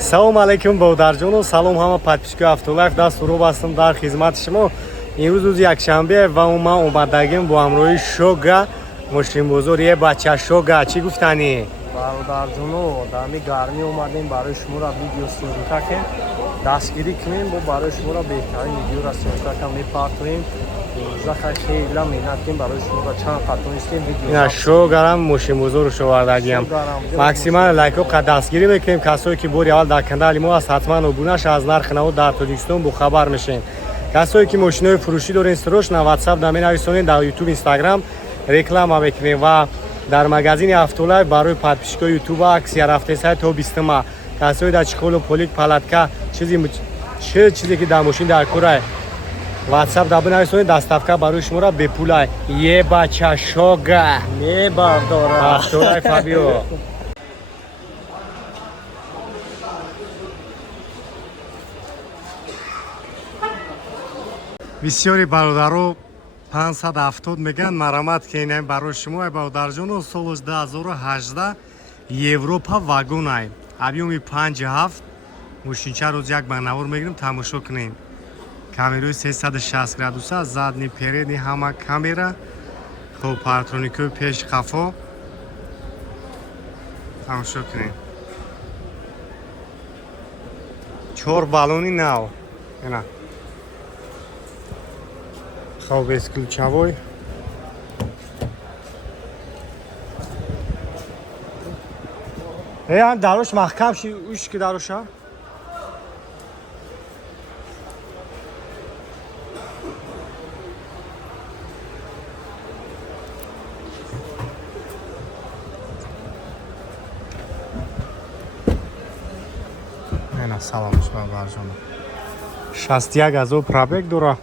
салом алейкум бодарҷону салом ҳама подписчикои Автолайф даст фурӯ бастам дар хизмати шумо. имрӯз рӯзи якшанбе ва ман омадагим бо ҳамроҳи Шога мушлимбозор е бача Шога чӣ гуфтанӣ? бародарҷону дами гармӣ омадем барои шуморо видео съёмка ке дастгирӣ кунем бо барои шуморо беҳтарин видеоро съёмка ка мепартоем. имрӯза хеле меҳнат кунем барои шуморо чанд қат тонистем видео Шогарам мушлимбозор шовардагиам. максимал лайко ка дастгирӣ мекунем. касое ки бори аввал дар канали мо аст ҳатман обунаша аз нархи навод дар Тоҷикистон бохабар мешавем. касое ки мошинои фурӯшӣ дорен срочно WhatsApp да менависонем, дар YouTube, Instagram реклама мекунем ва дар магазини Автолайф барои подписчикои YouTube аксия рафтесай то 20 касое дар чиколу полик палатка чизе ки дар мошин дар курай WhatsApp да бинависонед доставка барои шуморо бепулай. е бача Шога мебардорад Автолайф абиё. бисёри бародаро 570 меган марамат кенем барои шумо бародарҷону. соли 2018 Европа вагонай объёми 57 мошинчаро як ба навор мегирем тамошо кунем. камераи 360 градуса задни передни ҳама камера хоб партроникои пеш қафо тамошо кунем. 4 баллони нав ина хоб бесключавой ан дарош маҳкам ши уш ки дароша саломш барҷон 61 000 пробег дора.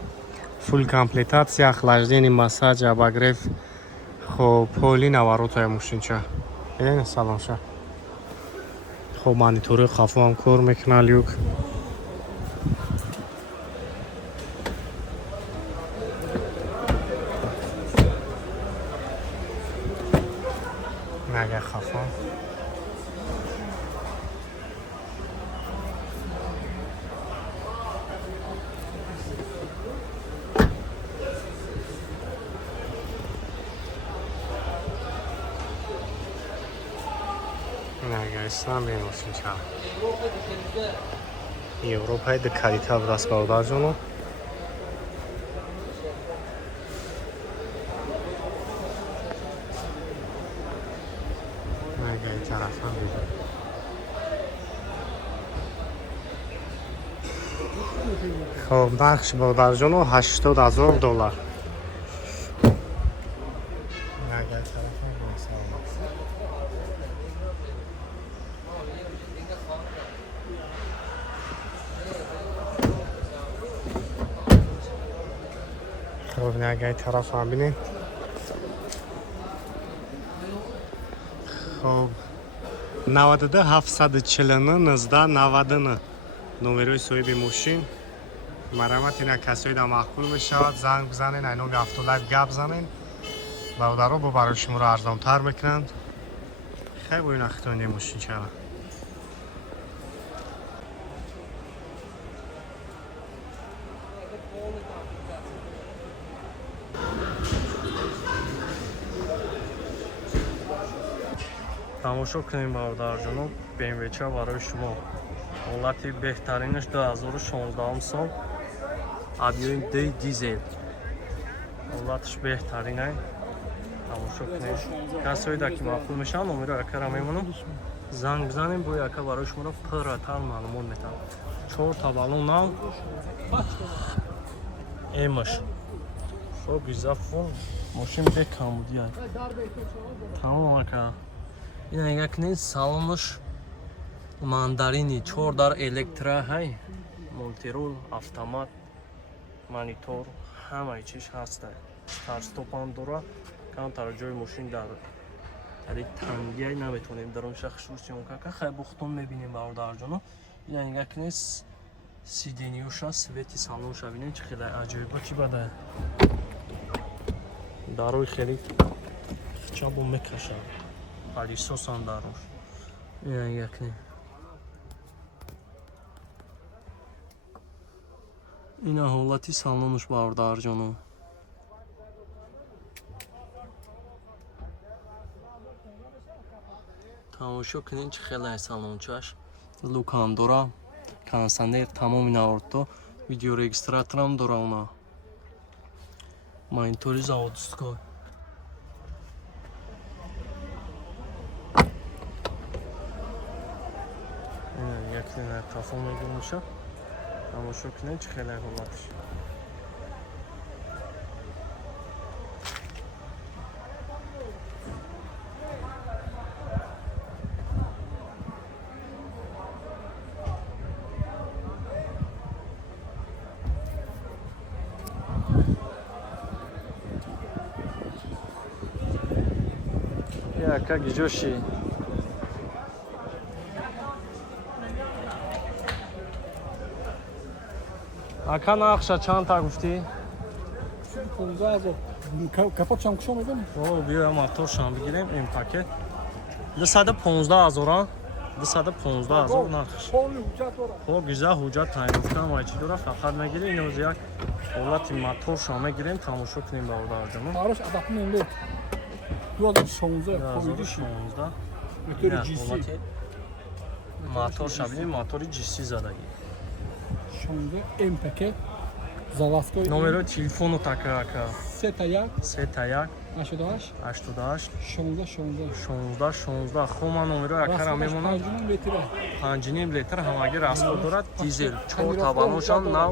фул комплектация, охлаждение, массаж, обогрев, хоб поли наворотая мошинча. ин саломша. хоб монитори қафо ҳам кор мекунад люк. нага қафо Европаи диккалита раст бародарҷону. хоб нархш бародарҷону 80 000 доллар. хоб нагай тараф ҳам бинем. хоб 92 749 19 номерои соҳиби мошин. марамати на касои да маъқул мешавад. занг бизанен, айноми Автолайф гап занен. бародаро бо барои шуморо арзонтар мекунанд. хай бо ин ахтони мошинчара тамошо кунем бародарҷоно. BMW-ча барои шумо ҳолати беҳтаринаш 2016 сол объёми D дизел ҳолаташ беҳтаринай. тамошо кунем. касои да ки маъқул мешаванд номеро якара мемонам, занг бизанем бо яка барои шуморо пурратар маълумот метавам. 4 та баллон нав эмаш шо гизафон мошин бекамудия тамом ака. ин ага кунем салонаш мандарини 4 дар электра ҳай мултирол автомат монитор ҳамаи чиз ҳаста. старстопам дора. камтара ҷои мошин дар тари тангиай наметонем дар он шахшур сёмка хай бухтон мебинем бародарҷоно. ин ага кунем сидениёша свети салонша бинем чӣ хеле аҷоиба чӣ бада дарои хеле чабо мекашад. палисосам дарош. ин ага кунем ина ҳолати салонуш бародарҷоно. тамошо кунед чӣ хеле салончаш лукам дора, кондитсионер тамоми наворто, видеорегистраторам дора, уна монитори заводской. Як кафо мегирмиша. Тамошо кунед чӣ хеле ҳолатиш. Яка гиҷоши ака нақша чанд та гуфтӣ? 15000 капотшам кушо медонӣ? Бия моторшам бигирем ин пакет 215,000 215,000 нархш. Полный ҳуҷҷат дорад. Хоб гиза ҳуҷҷат тайинёфта майчи дора, фақат мегирем инӯз як ҳолати моторшам мегирем, тамошо кунем бародарҷон. Барош адапмен ле 2016 2016 мотори GC. Моторша бинем, мотори GC задагӣ. 16 МПК заводской. Номерои телефону такака 31 31 88 88 16 16. 16 хума номерои акара мемонад 5 литр ҳамаги расход дорад, дизел 4 табаношам нав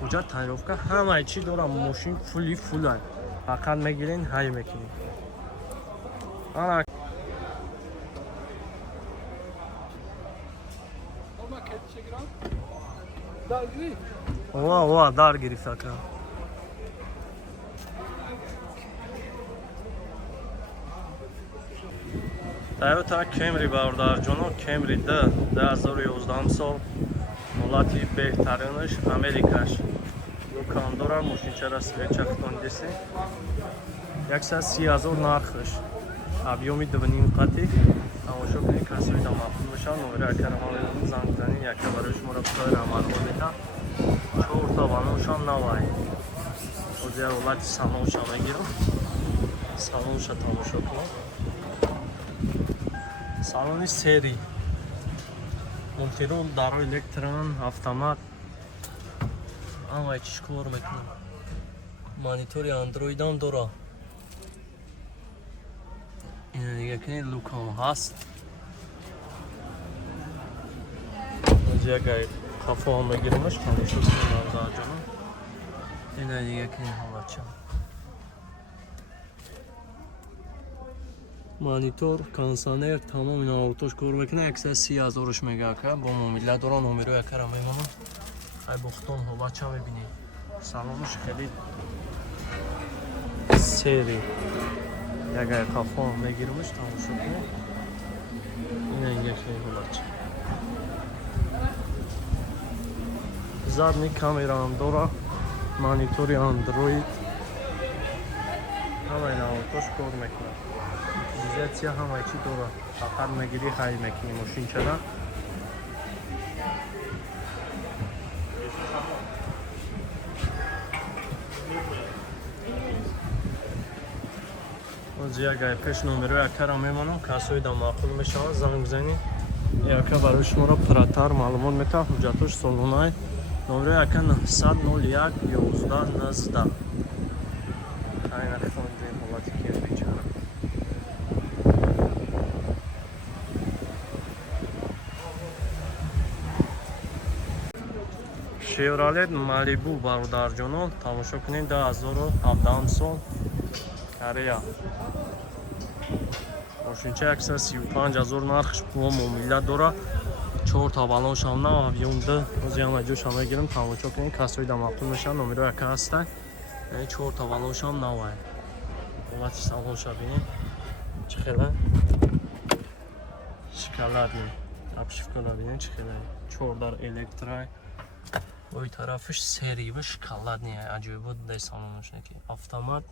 ҳуҷҷат тайинёфта ҳамаи чӣ дора, мошин фули фулан, фақат мегирен ҳай мекунем. ана ва дар гирифт ака. Toyota Camry бародарҷоно, Camry D 2011 сол, ҳолати беҳтаринаш, Америкаш. Лукам дора, мошинчара свеча хтондиси 130,000 нархш. Объёми 2,5 қати. Тамошо кунед, касои да махсус бошад, номери акаро мемонад, занг занӣ, яка барои шуморо бисёр амалҳо медиҳад. 4 та баношам навай. ҳозир ҳолати салонша мегирам. Салонша тамошо кунед. Салони сери. Мултирол, даро электрон, автомат. Ҳамаи чиш кор мекунем. Монитори андроидам дора. Ина дига кунед лукам ҳаст. ҳозир ягай қафоам мегирамаш, тамошо кунед бародарҷоно. Ина дига кунед ҳолатча. Монитор, кондитсионер, тамом ино автош кор мекунад, 130,000-ш мегака, бо муомила дора, номерои акара мемонад. Ай бохтон ҳолатча мебинед. Салонуш хеле сери. Ягай қафоам мегирамаш, тамошо кунед. Ина инга хеле ҳолатча. Задни камераам дора, монитори андроид. ҳама ина автош кор мекунад. Утилизатсия ҳамаи чӣ дора, фақат мегирӣ ҳай мекунӣ мошинчара. ҳозир ягай пеш номерои акара мемонам, касои да маъқул мешавад, занг бизанед. Яка барои шуморо пурратар маълумот метавад, ҳуҷҷатош солонае. Номерои ака 900 01 11 19. Айна хонидем ҳолати кирпичара. Chevrolet Malibu бародарҷонон, тамошо кунед 2017 сол, Корея. Мошинча 135,000 нархш, бо муомила дора, 4 та балоншам нав, объём D. ҳозир ҳама ҷошам мегирам, тамошо кунед, касои да маъқул мешавад, номерои ака ҳастанд. 4 та балоншам навай. ҳолати салонша бинед. Чӣ хела? Шоколадный. Обшивкаро бинед чӣ хела. 4 дар электрай. Ой тарафиш сери ба шоколадный, аҷоибот дай салонаш неки. Автомат,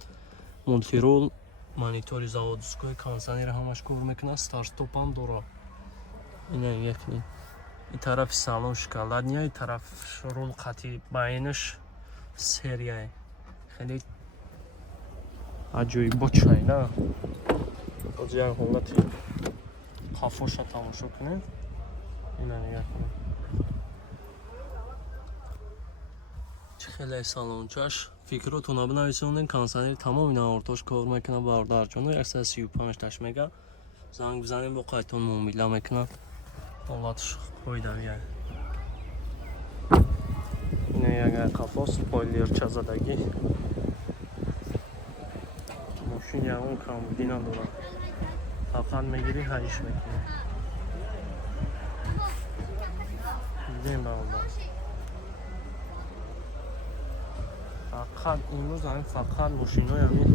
мултирол, монитори заводской, кондитсионер ҳамаш кор мекунад, старт-стопам дора. Ина як ин тарафи салон шоколадный, ин тараф рул қати байнаш серияи хеле аҷоибочай на боз як ҳолати қафоша тамошо кунем. Ина нигоҳ кунем чӣ хеле салончаш фикротона бинависонед. кондитсионери тамом ина ортош кор мекунад. бародарҷоно 135 таш мега занг бизанем бо қайтон муомила мекунад. ҳолатш қоидавия ина яга қафос бойлерча задагӣ мошин ягон камбудӣ надорад. фақат мегирӣ ҳаиш мекунӣ. дидем баъд фақат имрӯз ҳамин фақат мошинои ҳамин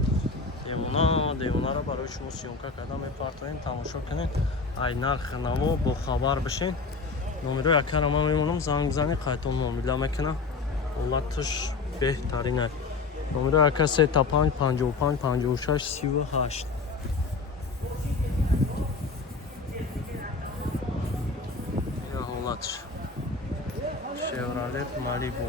девонаро барои шумо сёнка карда мепартоем. тамошо кунед. ай нарх наво бохабар бишед. номерои якаро ман мемонам. занг бизанед қайтон муомила мекунад. ҳолаташ беҳтарина. номерои яка 35 55 56 38. ина ҳолаташ Chevrolet Malibu